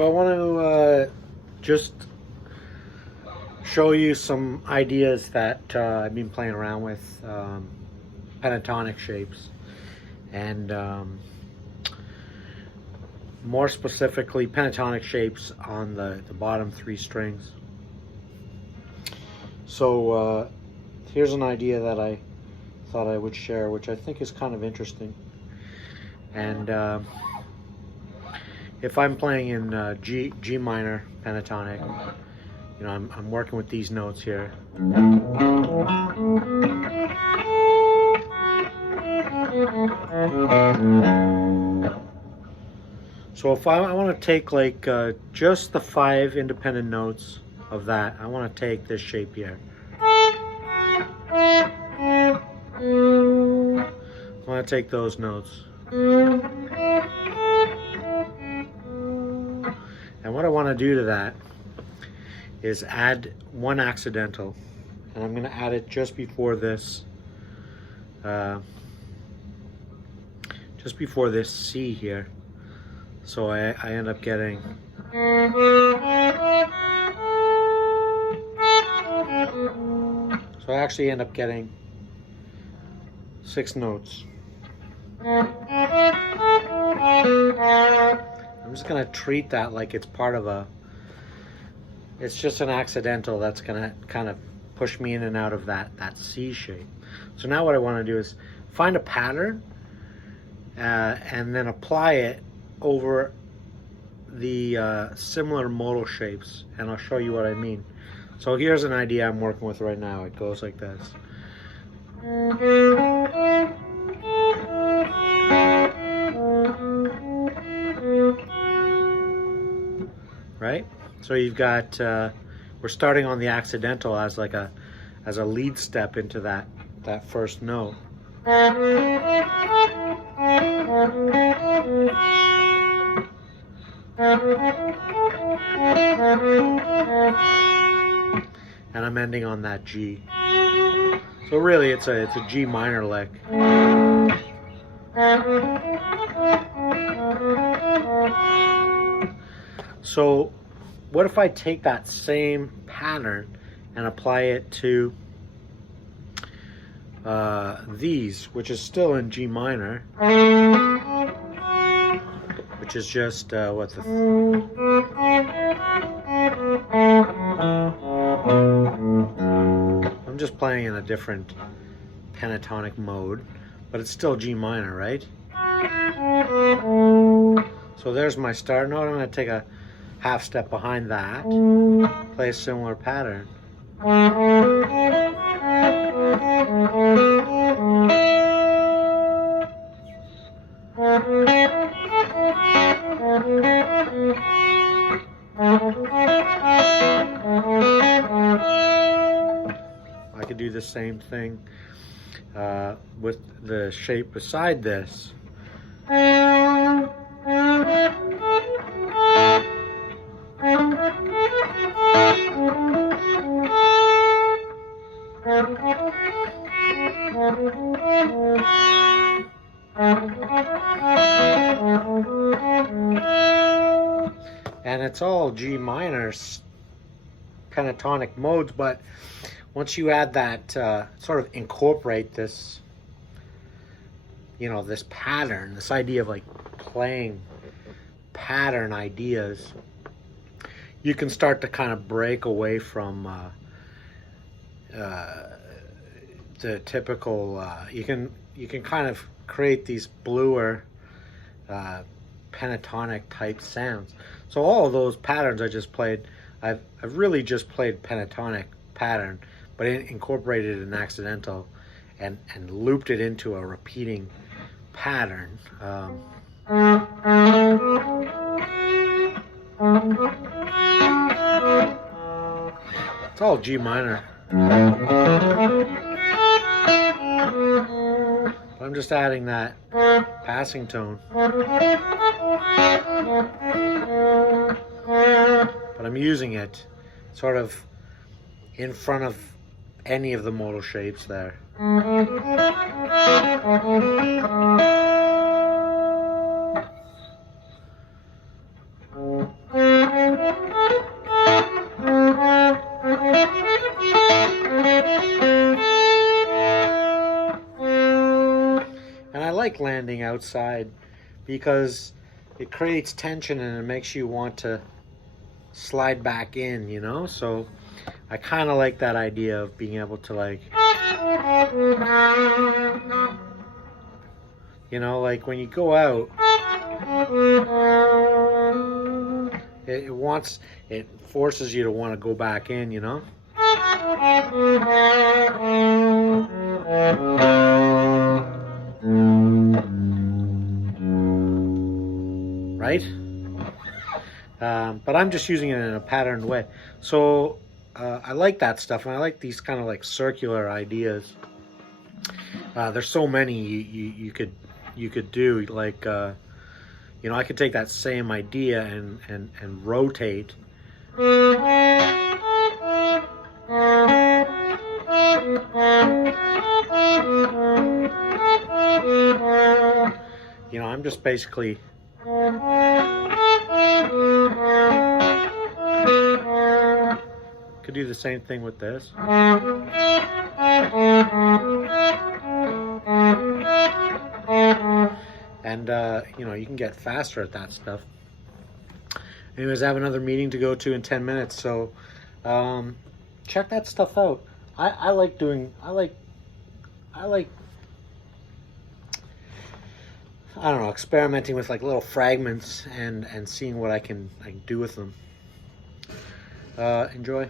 So I want to just show you some ideas that I've been playing around with, pentatonic shapes, and more specifically pentatonic shapes on the bottom three strings. So here's an idea that I thought I would share, which I think is kind of interesting. And if I'm playing in G minor pentatonic, you know, I'm working with these notes here. So if I want to take like just the 5 independent notes of that, I want to take this shape here. I want to take those notes. And what I want to do to that is add one accidental, and I'm going to add it just before this C here. So I end up getting I actually end up getting 6 notes. I'm just going to treat that like it's part of it's just an accidental that's going to kind of push me in and out of that C shape. So now what I want to do is find a pattern and then apply it over the similar modal shapes, and I'll show you what I mean. So here's an idea I'm working with right now. It goes like this. Right? So you've got we're starting on the accidental as like a lead step into that first note. And I'm ending on that G. So really it's a G minor lick. So what if I take that same pattern and apply it to these, which is still in G minor, which is just what's the I'm just playing in a different pentatonic mode, but it's still G minor, right? So there's my start note. I'm going to take a half step behind that, play a similar pattern. I could do the same thing with the shape beside this. And it's all G minor pentatonic modes, but once you add that, sort of incorporate this, you know, this pattern, this idea of like playing pattern ideas, you can start to kind of break away from the typical, you can kind of create these bluer pentatonic type sounds. So all of those patterns I just played, I've really just played pentatonic pattern, but incorporated an accidental and looped it into a repeating pattern. It's all G minor. I'm just adding that passing tone. But I'm using it sort of in front of any of the modal shapes there. outside, because it creates tension and it makes you want to slide back in, you know? So I kind of like that idea of being able to, like, you know, like when you go out, it forces you to want to go back in, you know? Right? But I'm just using it in a patterned way. So I like that stuff, and I like these kind of like circular ideas. There's so many you could do. Like, you know, I could take that same idea and rotate. You know, I'm just basically could do the same thing with this. And you know, you can get faster at that stuff. Anyways, I have another meeting to go to in 10 minutes, so check that stuff out. I like I don't know, experimenting with like little fragments and seeing what I can do with them. Enjoy.